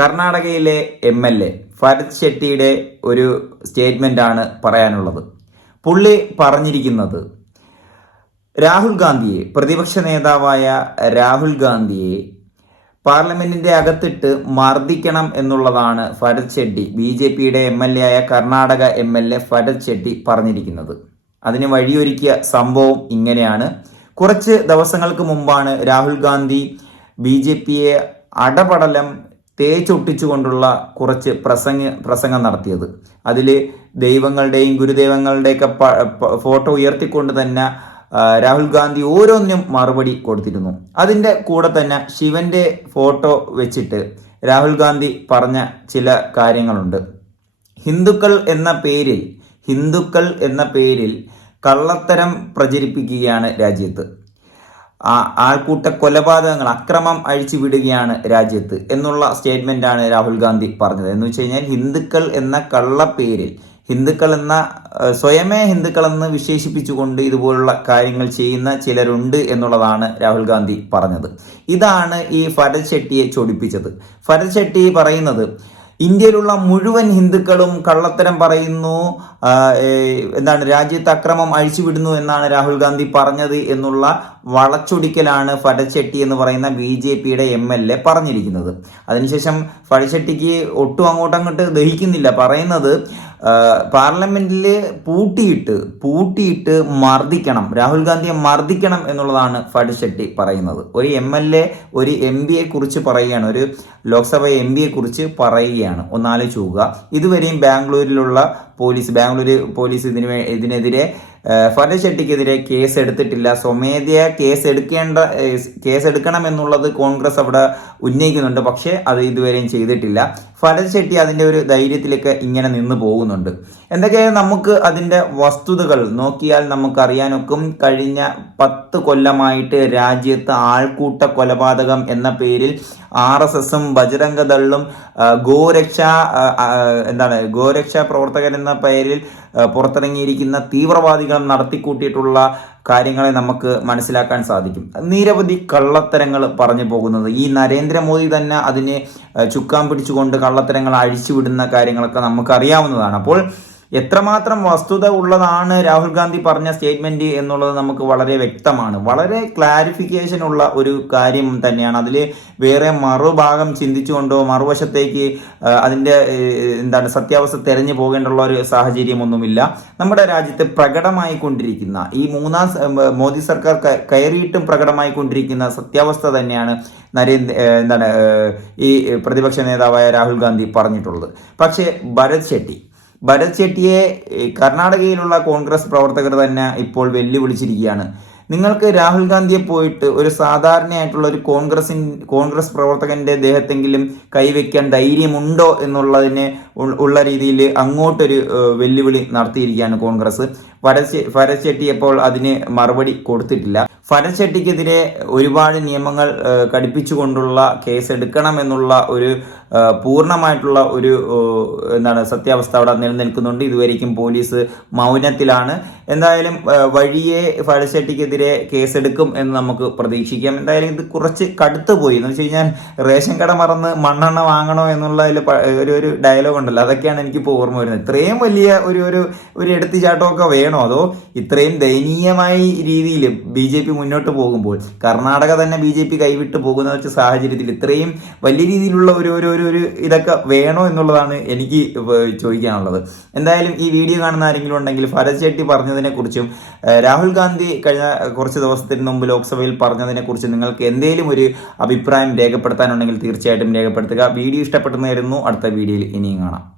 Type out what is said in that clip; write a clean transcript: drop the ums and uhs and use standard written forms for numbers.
കർണാടകയിലെ MLA ഭരത് ഷെട്ടിയുടെ ഒരു statement ആണ് പറയാനുള്ളത്. പുള്ളി പറഞ്ഞിരിക്കുന്നത്, രാഹുൽ ഗാന്ധിയെ, പ്രതിപക്ഷ നേതാവായ രാഹുൽ ഗാന്ധിയെ പാർലമെന്റിന്റെ അകത്തിട്ട് മർദ്ദിക്കണം എന്നുള്ളതാണ് ഭരത് ഷെട്ടി, BJPയുടെ MLA ആയ കർണാടക MLA ഭരത് ഷെട്ടി പറഞ്ഞിരിക്കുന്നത്. അതിന് വഴിയൊരുക്കിയ സംഭവം ഇങ്ങനെയാണ്. കുറച്ച് ദിവസങ്ങൾക്ക് മുമ്പാണ് രാഹുൽ ഗാന്ധി BJPയെ അടപടലം തേച്ചൊട്ടിച്ചുകൊണ്ടുള്ള കുറച്ച് പ്രസംഗം നടത്തിയത്. അതിൽ ദൈവങ്ങളുടെയും ഗുരുദേവങ്ങളുടെയൊക്കെ ഫോട്ടോ ഉയർത്തിക്കൊണ്ട് തന്നെ രാഹുൽ ഗാന്ധി ഓരോന്നിനും മറുപടി കൊടുത്തിരുന്നു. അതിൻ്റെ കൂടെ തന്നെ ശിവന്റെ ഫോട്ടോ വെച്ചിട്ട് രാഹുൽ ഗാന്ധി പറഞ്ഞ ചില കാര്യങ്ങളുണ്ട്. ഹിന്ദുക്കൾ എന്ന പേരിൽ കള്ളത്തരം പ്രചരിപ്പിക്കുകയാണ് രാജ്യത്ത്. ആൾക്കൂട്ട കൊലപാതകങ്ങൾ, അക്രമം അഴിച്ചു വിടുകയാണ് രാജ്യത്ത് എന്നുള്ള സ്റ്റേറ്റ്മെന്റാണ് രാഹുൽ ഗാന്ധി പറഞ്ഞത്. എന്ന് വെച്ച് കഴിഞ്ഞാൽ ഹിന്ദുക്കൾ എന്ന കള്ളപ്പേരിൽ, സ്വയമേ ഹിന്ദുക്കളെന്ന് വിശേഷിപ്പിച്ചുകൊണ്ട് ഇതുപോലുള്ള കാര്യങ്ങൾ ചെയ്യുന്ന ചിലരുണ്ട് എന്നുള്ളതാണ് രാഹുൽ ഗാന്ധി പറഞ്ഞത്. ഇതാണ് ഈ ഭരത് ഷെട്ടിയെ ചൊടിപ്പിച്ചത്. ഭരത് ഷെട്ടി പറയുന്നത്, ഇന്ത്യയിലുള്ള മുഴുവൻ ഹിന്ദുക്കളും കള്ളത്തരം പറയുന്നു, രാജ്യത്ത് അക്രമം അഴിച്ചുവിടുന്നു എന്നാണ് രാഹുൽ ഗാന്ധി പറഞ്ഞത് എന്നുള്ള വളച്ചൊടിക്കലാണ് ഭരത് ഷെട്ടി എന്ന് പറയുന്ന BJPയുടെ MLA പറഞ്ഞിരിക്കുന്നത്. അതിനുശേഷം ഭരത് ഷെട്ടിക്ക് ഒട്ടും അങ്ങോട്ട് ദഹിക്കുന്നില്ല. പറയുന്നത്, പാർലമെന്റിൽ പൂട്ടിയിട്ട് മർദ്ദിക്കണം, രാഹുൽ ഗാന്ധിയെ മർദ്ദിക്കണം എന്നുള്ളതാണ് ഭരത് ഷെട്ടി പറയുന്നത്. ഒരു MLA ഒരു MPയെ കുറിച്ച് പറയുകയാണ്, ഒരു ലോക്സഭ MPയെ കുറിച്ച് പറയുകയാണ്. ഒന്നാലോചിച്ച് നോക്കുക. ഇതുവരെയും ബാംഗ്ലൂർ പോലീസ് ഇതിനെതിരെ ഭരത് ഷെട്ടിക്കെതിരെ കേസ് എടുത്തിട്ടില്ല. സ്വമേധയാ കേസ് എടുക്കണം എന്നുള്ളത് കോൺഗ്രസ് അവിടെ ഉന്നയിക്കുന്നുണ്ട്. പക്ഷേ അത് ഇതുവരെയും ചെയ്തിട്ടില്ല. ഭരത് ഷെട്ടി അതിൻ്റെ ഒരു ധൈര്യത്തിലേക്ക് ഇങ്ങനെ നിന്ന് പോകുന്നുണ്ട്. എന്തൊക്കെയായാലും നമുക്ക് അതിൻ്റെ വസ്തുതകൾ നോക്കിയാൽ നമുക്കറിയാനൊക്കും. കഴിഞ്ഞ 10 കൊല്ലമായിട്ട് രാജ്യത്ത് ആൾക്കൂട്ട കൊലപാതകം എന്ന പേരിൽ RSSും ബജരംഗദളും ഗോരക്ഷാ പ്രവർത്തകൻ എന്ന പേരിൽ പുറത്തിറങ്ങിയിരിക്കുന്ന തീവ്രവാദികളും നടത്തിക്കൂട്ടിയിട്ടുള്ള കാര്യങ്ങളെ നമുക്ക് മനസ്സിലാക്കാൻ സാധിക്കും. നിരവധി കള്ളത്തരങ്ങൾ പറഞ്ഞു പോകുന്നത്, ഈ നരേന്ദ്രമോദി തന്നെ അതിനെ ചുക്കാൻ പിടിച്ചുകൊണ്ട് കള്ളത്തരങ്ങൾ അഴിച്ചുവിടുന്ന കാര്യങ്ങളൊക്കെ നമുക്കറിയാവുന്നതാണ്. അപ്പോൾ എത്രമാത്രം വസ്തുത ഉള്ളതാണ് രാഹുൽ ഗാന്ധി പറഞ്ഞ സ്റ്റേറ്റ്മെന്റ് എന്നുള്ളത് നമുക്ക് വളരെ വ്യക്തമാണ്. വളരെ ക്ലാരിഫിക്കേഷൻ ഉള്ള ഒരു കാര്യം തന്നെയാണ്. അതിൽ വേറെ മറുഭാഗം ചിന്തിച്ചുകൊണ്ടോ മറുവശത്തേക്ക് അതിൻ്റെ സത്യാവസ്ഥ തെരഞ്ഞു പോകേണ്ടുള്ള ഒരു സാഹചര്യമൊന്നുമില്ല. നമ്മുടെ രാജ്യത്ത് പ്രകടമായിക്കൊണ്ടിരിക്കുന്ന ഈ മോദി സർക്കാർ കയറിയിട്ടും പ്രകടമായിക്കൊണ്ടിരിക്കുന്ന സത്യാവസ്ഥ തന്നെയാണ് ഈ പ്രതിപക്ഷ നേതാവായ രാഹുൽ ഗാന്ധി പറഞ്ഞിട്ടുള്ളത്. പക്ഷേ ഭരത് ഷെട്ടിയെ കർണാടകയിലുള്ള കോൺഗ്രസ് പ്രവർത്തകർ തന്നെ ഇപ്പോൾ വെല്ലുവിളിച്ചിരിക്കുകയാണ്. നിങ്ങൾക്ക് രാഹുൽ ഗാന്ധിയെ പോയിട്ട് ഒരു സാധാരണയായിട്ടുള്ള ഒരു കോൺഗ്രസ് പ്രവർത്തകന്റെ ദേഹത്തെങ്കിലും കൈവയ്ക്കാൻ ധൈര്യമുണ്ടോ എന്നുള്ളതിന് ഉള്ള രീതിയിൽ അങ്ങോട്ടൊരു വെല്ലുവിളി നടത്തിയിരിക്കുകയാണ് കോൺഗ്രസ്. ഭരത് ഷെട്ടി അപ്പോൾ അതിന് മറുപടി കൊടുത്തിട്ടില്ല. ഭരത് ഷെട്ടിക്കെതിരെ ഒരുപാട് നിയമങ്ങൾ കടുപ്പിച്ചുകൊണ്ടുള്ള കേസ് എടുക്കണം എന്നുള്ള ഒരു പൂർണ്ണമായിട്ടുള്ള ഒരു സത്യാവസ്ഥ അവിടെ നിലനിൽക്കുന്നുണ്ട്. ഇതുവരെയും പോലീസ് മൗനത്തിലാണ്. എന്തായാലും വഴിയെ ഭരത് ഷെട്ടിക്കെതിരെ കേസെടുക്കും എന്ന് നമുക്ക് പ്രതീക്ഷിക്കാം. എന്തായാലും ഇത് കുറച്ച് കടുത്തു പോയി എന്ന് വെച്ച് കഴിഞ്ഞാൽ റേഷൻ കട മറന്ന് മണ്ണെണ്ണ വാങ്ങണോ എന്നുള്ളതിൽ ഒരു ഡയലോഗ് ഉണ്ടല്ലോ, അതൊക്കെയാണ് എനിക്കിപ്പോൾ ഓർമ്മ വരുന്നത്. ഇത്രയും വലിയ ഒരു എടുത്തുചാട്ടമൊക്കെ വേണോ, അതോ ഇത്രയും ദയനീയമായ രീതിയിൽ BJP മുന്നോട്ട് പോകുമ്പോൾ, കർണാടക തന്നെ BJP കൈവിട്ട് പോകുന്ന വെച്ച സാഹചര്യത്തിൽ ഇത്രയും വലിയ രീതിയിലുള്ള ഒരു ഇതൊക്കെ വേണോ എന്നുള്ളതാണ് എനിക്ക് ചോദിക്കാനുള്ളത്. എന്തായാലും ഈ വീഡിയോ കാണുന്ന ആരെങ്കിലും ഉണ്ടെങ്കിൽ ഭരത് ഷെട്ടി പറഞ്ഞതിനെ കുറിച്ചും രാഹുൽ ഗാന്ധി കഴിഞ്ഞ കുറച്ച് ദിവസത്തിന് മുമ്പ് ലോക്സഭയിൽ പറഞ്ഞതിനെ കുറിച്ച് നിങ്ങൾക്ക് എന്തെങ്കിലും ഒരു അഭിപ്രായം രേഖപ്പെടുത്താനുണ്ടെങ്കിൽ തീർച്ചയായിട്ടും രേഖപ്പെടുത്തുക. വീഡിയോ ഇഷ്ടപ്പെട്ടെന്നായിരുന്നു. അടുത്ത വീഡിയോയിൽ ഇനിയും കാണാം.